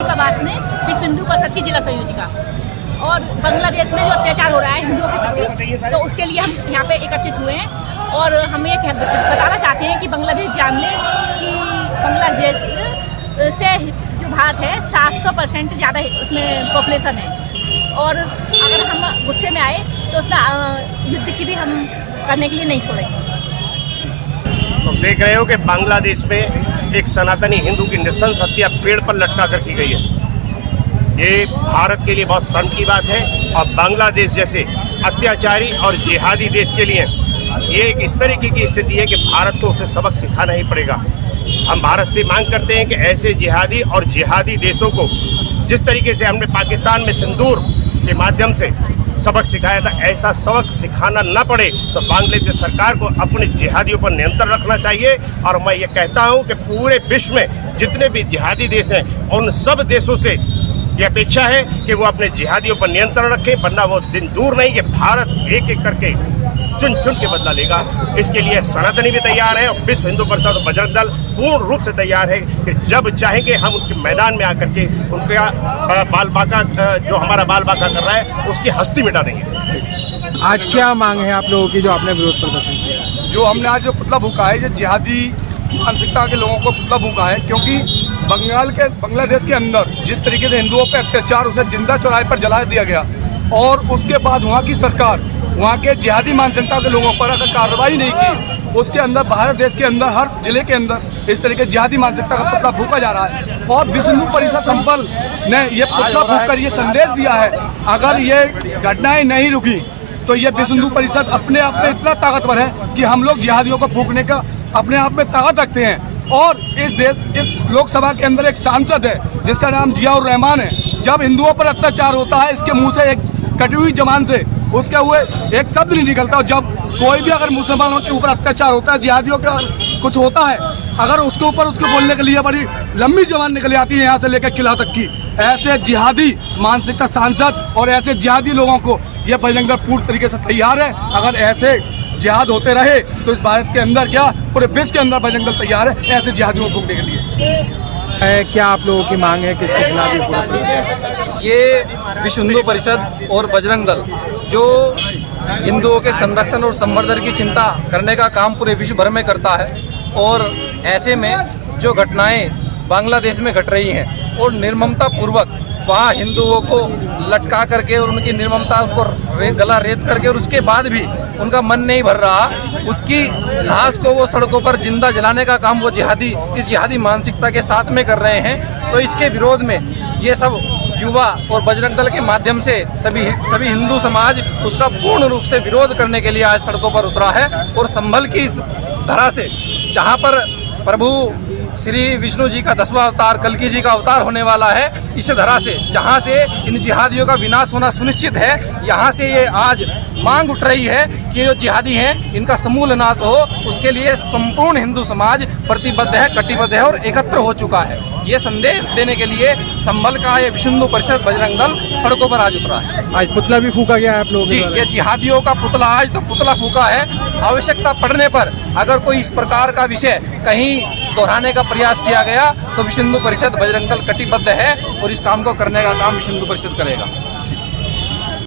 प्रवास ने विश्व हिंदू परिषद की जिला संयोजिका और बांग्लादेश में जो अत्याचार हो रहा है हिंदुओं के प्रति, तो उसके लिए हम यहाँ पे एकत्रित हुए हैं और हम ये बताना चाहते हैं कि बांग्लादेश जान ले कि बांग्लादेश से जो भारत है 700% ज़्यादा उसमें पॉपुलेशन है और अगर हम गुस्से में आए तो उसमें युद्ध की भी हम करने के लिए नहीं छोड़ेंगे। तो देख रहे हो कि बांग्लादेश में एक सनातनी हिंदू की नृशंस हत्या पेड़ पर लटका कर की गई है। ये भारत के लिए बहुत शर्म की बात है और बांग्लादेश जैसे अत्याचारी और जिहादी देश के लिए ये एक इस तरीके की स्थिति है कि भारत को उसे सबक सिखाना ही पड़ेगा। हम भारत से मांग करते हैं कि ऐसे जिहादी और जिहादी देशों को जिस तरीके से हमने पाकिस्तान में सिंदूर के माध्यम से सबक सिखाया था, ऐसा सबक सिखाना न पड़े तो बांग्लादेश सरकार को अपने जिहादियों पर नियंत्रण रखना चाहिए। और मैं ये कहता हूँ कि पूरे विश्व में जितने भी जिहादी देश हैं उन सब देशों से ये अपेक्षा है कि वो अपने जिहादियों पर नियंत्रण रखें, वरना वो दिन दूर नहीं कि भारत एक एक करके चुन चुन के बदला लेगा। इसके लिए सनातनी भी तैयार है और विश्व हिंदू परिषद और बजरंग दल पूर्ण रूप से तैयार है कि जब चाहेंगे हम उसके मैदान में आकर के उनका बाल बांका जो हमारा बाल बांका कर रहा है उसकी हस्ती मिटा देंगे। आज क्या मांग है आप लोगों की जो आपने विरोध प्रदर्शन किया? जो हमने आज जो पुतला फूका है ये जिहादी मानसिकता के लोगों को पुतला फूका है, क्योंकि बांग्लादेश के अंदर जिस तरीके से हिंदुओं पर अत्याचार उसे जिंदा चौराहे पर जला दिया गया और उसके बाद वहाँ की सरकार वहाँ के जिहादी मानसिकता के लोगों पर अगर कार्रवाई नहीं की, उसके अंदर भारत देश के अंदर हर जिले के अंदर इस तरीके जिहादी मानसिकता का पुतला फूका जा रहा है। और विश्व हिंदू परिषद संपल ने ये पुतला फूक कर ये संदेश दिया है, अगर ये घटनाएं नहीं रुकी तो ये विश्व हिंदू परिषद अपने आप में इतना ताकतवर है कि हम लोग जिहादियों को फूकने का अपने आप में ताकत रखते हैं। और इस लोकसभा के अंदर एक सांसद है जिसका नाम जियाउर रहमान है। जब हिंदुओं पर अत्याचार होता है इसके मुंह से एक कटी हुई जबान से उसके हुए एक शब्द नहीं निकलता। और जब कोई भी अगर मुसलमानों के ऊपर अत्याचार होता है, जिहादियों का कुछ होता है, अगर उसके ऊपर उसको बोलने के लिए बड़ी लंबी जबान निकल आती है यहाँ से लेकर किला तक की। ऐसे जिहादी मानसिकता सांसद और ऐसे जिहादी लोगों को ये बजरंग दल पूर्ण तरीके से तैयार है। अगर ऐसे जिहाद होते रहे तो इस भारत के अंदर क्या पूरे विश्व के अंदर बजरंग दल तैयार है ऐसे जिहादियों को फूकने के लिए। क्या आप लोगों की मांग है, किसके खिलाफ ये पूरा प्रदर्शन? ये विश्व हिंदू परिषद और बजरंग दल जो हिंदुओं के संरक्षण और संवर्धन की चिंता करने का काम पूरे विश्व भर में करता है, और ऐसे में जो घटनाएं बांग्लादेश में घट रही हैं और निर्ममता पूर्वक वहाँ हिंदुओं को लटका करके और उनकी निर्ममता उनको गला रेत करके और उसके बाद भी उनका मन नहीं भर रहा, उसकी लाश को वो सड़कों पर जिंदा जलाने का काम वो इस जिहादी मानसिकता के साथ में कर रहे हैं। तो इसके विरोध में ये सब युवा और बजरंग दल के माध्यम से सभी हिंदू समाज उसका पूर्ण रूप से विरोध करने के लिए आज सड़कों पर उतरा है। और संभल की इस धरा से जहाँ पर प्रभु श्री विष्णु जी का 10वां अवतार कल्कि जी का अवतार होने वाला है, इस धरा से जहाँ से इन जिहादियों का विनाश होना सुनिश्चित है, यहाँ से ये आज मांग उठ रही है कि जो जिहादी हैं इनका समूल नाश हो। उसके लिए संपूर्ण हिंदू समाज प्रतिबद्ध है, कटिबद्ध है और एकत्र हो चुका है। ये संदेश देने के लिए संभल का ये विश्व हिंदू परिषद बजरंग दल सड़कों पर आज उतरा है। आज पुतला भी फूका गया है आप लोगों जी, ये जिहादियों का पुतला आज तो पुतला फूका है। आवश्यकता पड़ने पर अगर कोई इस प्रकार का विषय कहीं दोहराने का प्रयास किया गया तो विश्व हिंदू परिषद बजरंग दल कटिबद्ध है और इस काम को करने का काम विश्व हिंदू परिषद करेगा।